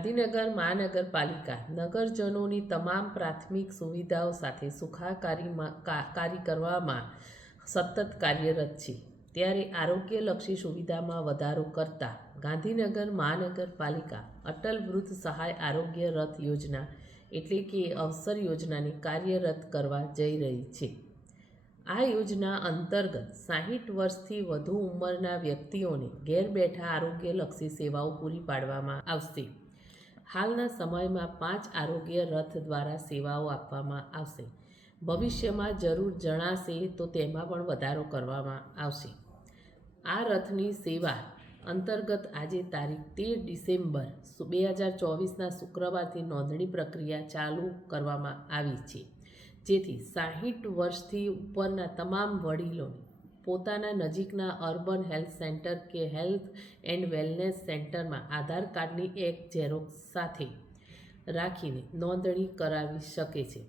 ગાંધીનગર મહાનગરપાલિકા નગરજનોની તમામ પ્રાથમિક સુવિધાઓ સાથે સુખાકારીમાં કાર્ય કરવામાં સતત કાર્યરત છે. ત્યારે આરોગ્યલક્ષી સુવિધામાં વધારો કરતા ગાંધીનગર મહાનગરપાલિકા અટલ વૃદ્ધ સહાય આરોગ્ય રથ યોજના એટલે કે અવસર યોજનાને કાર્યરત કરવા જઈ રહી છે. આ યોજના અંતર્ગત સાહીઠ વર્ષથી વધુ ઉંમરના વ્યક્તિઓને ઘેર બેઠા આરોગ્યલક્ષી સેવાઓ પૂરી પાડવામાં આવશે. હાલના સમયમાં પાંચ આરોગ્ય રથ દ્વારા સેવાઓ આપવામાં આવશે. ભવિષ્યમાં જરૂર જણાશે તો તેમાં પણ વધારો કરવામાં આવશે. આ રથની સેવા અંતર્ગત આજે તારીખ તેર ડિસેમ્બર બે હજાર ચોવીસના શુક્રવારથી નોંધણી પ્રક્રિયા ચાલુ કરવામાં આવી છે. જેથી સાહીઠ વર્ષથી ઉપરના તમામ વડીલોને પોતાના નજીકના અર્બન હેલ્થ સેન્ટર કે હેલ્થ એન્ડ વેલનેસ સેન્ટરમાં આધાર કાર્ડની એક ઝેરોક્ષ સાથે રાખીને નોંધણી કરાવી શકે છે.